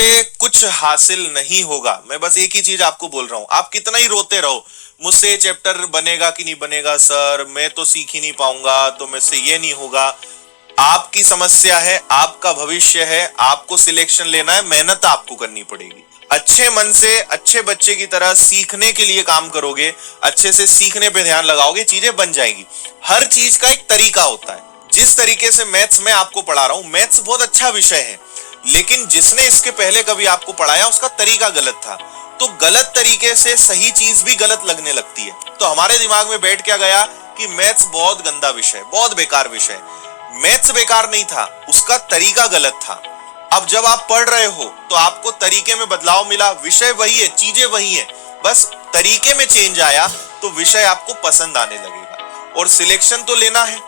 मुझसे कुछ हासिल नहीं होगा। मैं बस एक ही चीज आपको बोल रहा हूं, आप कितना ही रोते रहो, मुझसे ये चैप्टर बनेगा कि नहीं बनेगा सर, मैं तो सीख ही नहीं पाऊंगा, तो मुझसे ये नहीं होगा। आपकी समस्या है, आपका भविष्य है, आपको सिलेक्शन लेना है, मेहनत आपको करनी पड़ेगी। अच्छे मन से अच्छे बच्चे की तरह सीखने के लिए काम करोगे, अच्छे से सीखने पे ध्यान लगाओगे, चीजें बन जाएगी। हर चीज का एक तरीका होता है। जिस तरीके से मैथ्स में आपको पढ़ा रहा हूं, मैथ्स बहुत अच्छा विषय है, लेकिन जिसने इसके पहले कभी आपको पढ़ाया उसका तरीका गलत था। तो गलत तरीके से सही चीज भी गलत लगने लगती है। तो हमारे दिमाग में बैठ क्या गया कि मैथ्स बहुत गंदा विषय, बहुत बेकार विषय। मैथ्स बेकार नहीं था, उसका तरीका गलत था। अब जब आप पढ़ रहे हो तो आपको तरीके में बदलाव मिला, विषय वही है, चीजें वही है, बस तरीके में चेंज आया, तो विषय आपको पसंद आने लगेगा। और सिलेक्शन तो लेना है,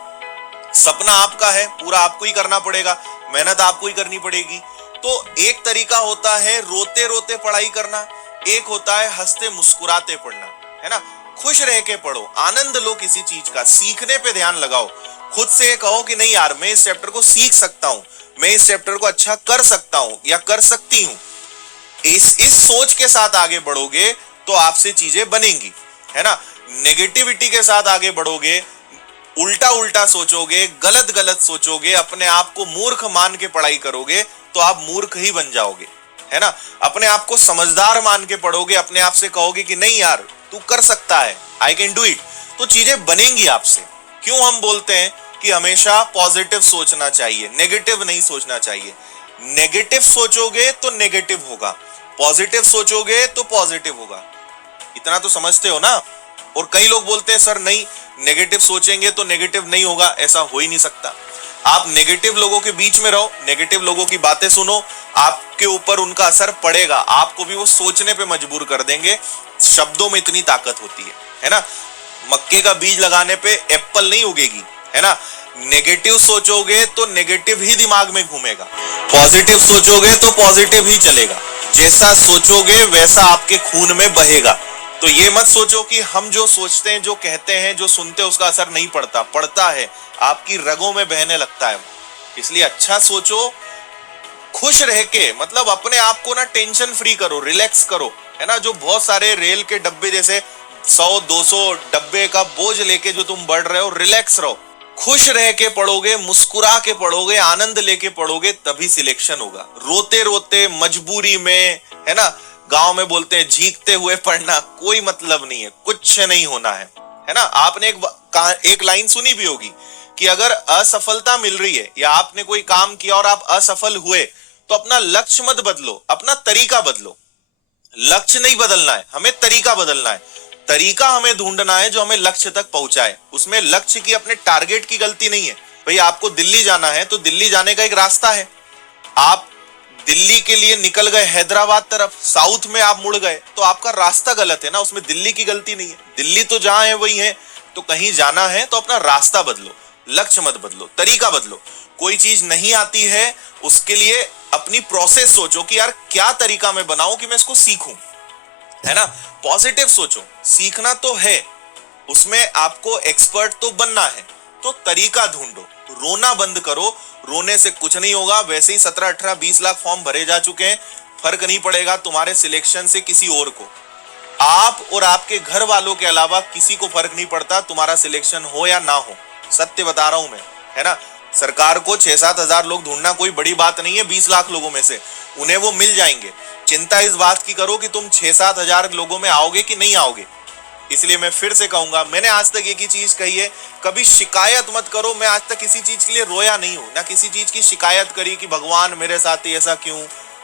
सपना आपका है, पूरा आपको ही करना पड़ेगा, मेहनत आपको ही करनी पड़ेगी। तो एक तरीका होता है रोते रोते पढ़ाई करना, एक होता है हंसते मुस्कुराते पढ़ना, है ना। खुश रह के पढ़ो, आनंद लो किसी चीज का, सीखने पे ध्यान लगाओ। खुद से कहो कि नहीं यार, मैं इस चैप्टर को सीख सकता हूं, मैं इस चैप्टर को अच्छा कर सकता हूं या कर सकती हूं। इस सोच के साथ आगे बढ़ोगे तो आपसे चीजें बनेंगी, है ना। नेगेटिविटी के साथ आगे बढ़ोगे, उल्टा उल्टा सोचोगे, गलत गलत सोचोगे, अपने आप को मूर्ख मान के पढ़ाई करोगे, तो आप मूर्ख ही बन जाओगे, है ना। अपने आप को समझदार मान के पढ़ोगे, अपने आप से कहोगे कि नहीं यार तू कर सकता है, आई कैन डू इट, तो चीजें बनेंगी आपसे। क्यों हम बोलते हैं कि हमेशा पॉजिटिव सोचना चाहिए, नेगेटिव नहीं सोचना चाहिए। नेगेटिव सोचोगे तो नेगेटिव होगा, पॉजिटिव सोचोगे तो पॉजिटिव होगा। इतना तो समझते हो ना। और कई लोग बोलते हैं सर नहीं, नेगेटिव सोचेंगे तो नेगेटिव नहीं होगा, ऐसा हो ही नहीं सकता। आप नेगेटिव लोगों के बीच में रहो, नेगेटिव लोगों की बातें सुनो, आपके ऊपर उनका असर पड़ेगा, आपको भी वो सोचने पे मजबूर कर देंगे। शब्दों में इतनी ताकत होती है ना। मक्के का बीज लगाने पे एप्पल नहीं उगेगी, है ना। नेगेटिव सोचोगे तो नेगेटिव ही दिमाग में घूमेगा, पॉजिटिव सोचोगे तो पॉजिटिव ही चलेगा। जैसा सोचोगे वैसा आपके खून में बहेगा। तो ये मत सोचो कि हम जो सोचते हैं, जो कहते हैं, जो सुनते हैं उसका असर नहीं पड़ता, पड़ता है, आपकी रगों में बहने लगता है। इसलिए अच्छा सोचो, खुश रह के, मतलब अपने आप को ना टेंशन फ्री करो, रिलैक्स करो, है ना। जो बहुत सारे रेल के डब्बे जैसे 100-200 डब्बे का बोझ लेके जो तुम बढ़ रहे हो, रिलैक्स रहो, खुश रह के पढ़ोगे, मुस्कुरा के पढ़ोगे, आनंद लेके पढ़ोगे, तभी सिलेक्शन होगा। रोते रोते मजबूरी में, है ना, गांव में बोलते हैं झीकते हुए पढ़ना कोई मतलब नहीं है, कुछ नहीं होना है ना। आपने एक लाइन सुनी भी होगी कि अगर असफलता मिल रही है या आपने कोई काम किया और आप असफल हुए, तो अपना लक्ष्य मत बदलो, अपना तरीका बदलो। लक्ष्य नहीं बदलना है, हमें तरीका बदलना है। तरीका हमें ढूंढना है जो हमें लक्ष्य तक पहुंचाए। उसमें लक्ष्य की, अपने टारगेट की गलती नहीं है। भाई आपको दिल्ली जाना है तो दिल्ली जाने का एक रास्ता है। आप दिल्ली के लिए निकल गए हैदराबाद तरफ, साउथ में आप मुड़ गए, तो आपका रास्ता गलत है ना, उसमें दिल्ली की गलती नहीं है। दिल्ली तो जहां है वही है। तो कहीं जाना है तो अपना रास्ता बदलो, लक्ष्य मत बदलो, तरीका बदलो। कोई चीज नहीं आती है, उसके लिए अपनी प्रोसेस सोचो कि यार क्या तरीका मैं बनाऊं कि मैं इसको सीखूं, है ना। पॉजिटिव सोचो, सीखना तो है, उसमें आपको एक्सपर्ट तो बनना है, तो तरीका ढूंढो। रोना बंद करो, रोने से कुछ नहीं होगा। वैसे ही 17, 18, 20 लाख फॉर्म भरे जा चुके हैं, फर्क नहीं पड़ेगा तुम्हारे सिलेक्शन से किसी और को। आप और आपके घर वालों के अलावा किसी को फर्क नहीं पड़ता तुम्हारा सिलेक्शन हो या ना हो, सत्य बता रहा हूं मैं, है ना। सरकार को 6-7 हजार लोग ढूंढना कोई बड़ी बात नहीं है, 20 लाख लोगों में से उन्हें वो मिल जाएंगे। चिंता इस बात की करो कि तुम 6-7 हजार लोगों में आओगे कि नहीं आओगे। इसलिए मैं फिर से कहूंगा, मैंने आज तक एक ही चीज कही है, कभी शिकायत मत करो। मैं आज तक किसी चीज के लिए रोया नहीं हूं, ना किसी चीज की शिकायत करी कि भगवान मेरे साथ ही ऐसा क्यों,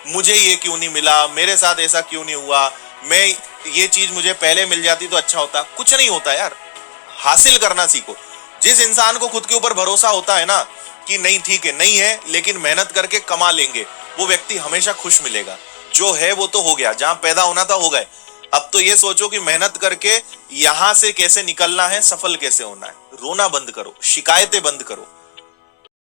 मुझे ये क्यों नहीं मिला, मेरे साथ ऐसा क्यों नहीं हुआ, मैं ये चीज मुझे पहले मिल जाती तो अच्छा होता। कुछ नहीं होता यार, हासिल करना सीखो। जिस इंसान को खुद के ऊपर भरोसा होता है ना कि नहीं ठीक है, नहीं है लेकिन मेहनत करके कमा लेंगे, वो व्यक्ति हमेशा खुश मिलेगा। जो है वो तो हो गया, जहां पैदा होना था हो गए। अब तो ये सोचो कि मेहनत करके यहां से कैसे निकलना है, सफल कैसे होना है। रोना बंद करो, शिकायतें बंद करो।